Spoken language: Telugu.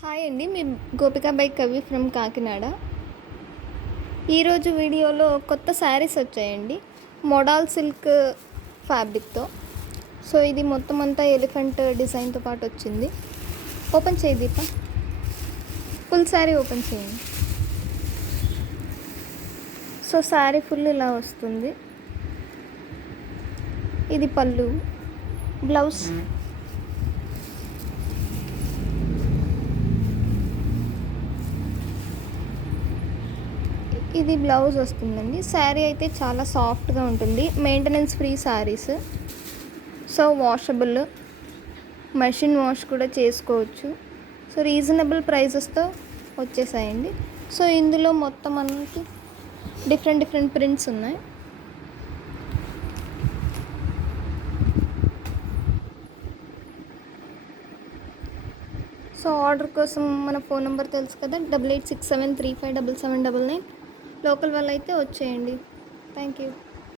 హాయ్ అండి, మీ గోపికా బై కవి ఫ్రమ్ కాకినాడ. ఈరోజు వీడియోలో కొత్త శారీస్ వచ్చాయండి, మోడల్ సిల్క్ ఫ్యాబ్రిక్తో. సో ఇది మొత్తం అంతా ఎలిఫెంట్ డిజైన్తో పాటు వచ్చింది. ఓపెన్ చేయి దీప, ఫుల్ శారీ ఓపెన్ చేయండి. సో శారీ ఫుల్ ఇలా వస్తుంది. ఇది పళ్ళు, బ్లౌజ్. ఇది బ్లౌజ్ వస్తుందండి. శారీ అయితే చాలా సాఫ్ట్గా ఉంటుంది, maintenance free saris. So washable, machine wash కూడా చేసుకోవచ్చు. సో రీజనబుల్ ప్రైజెస్తో వచ్చేసాయండి. సో ఇందులో మొత్తం మనకి డిఫరెంట్ ప్రింట్స్ ఉన్నాయి. సో ఆర్డర్ కోసం మన ఫోన్ నెంబర్ తెలుసు కదా, 8867357799. లోకల్ వాళ్ళు అయితే వచ్చేయండి. Thank you.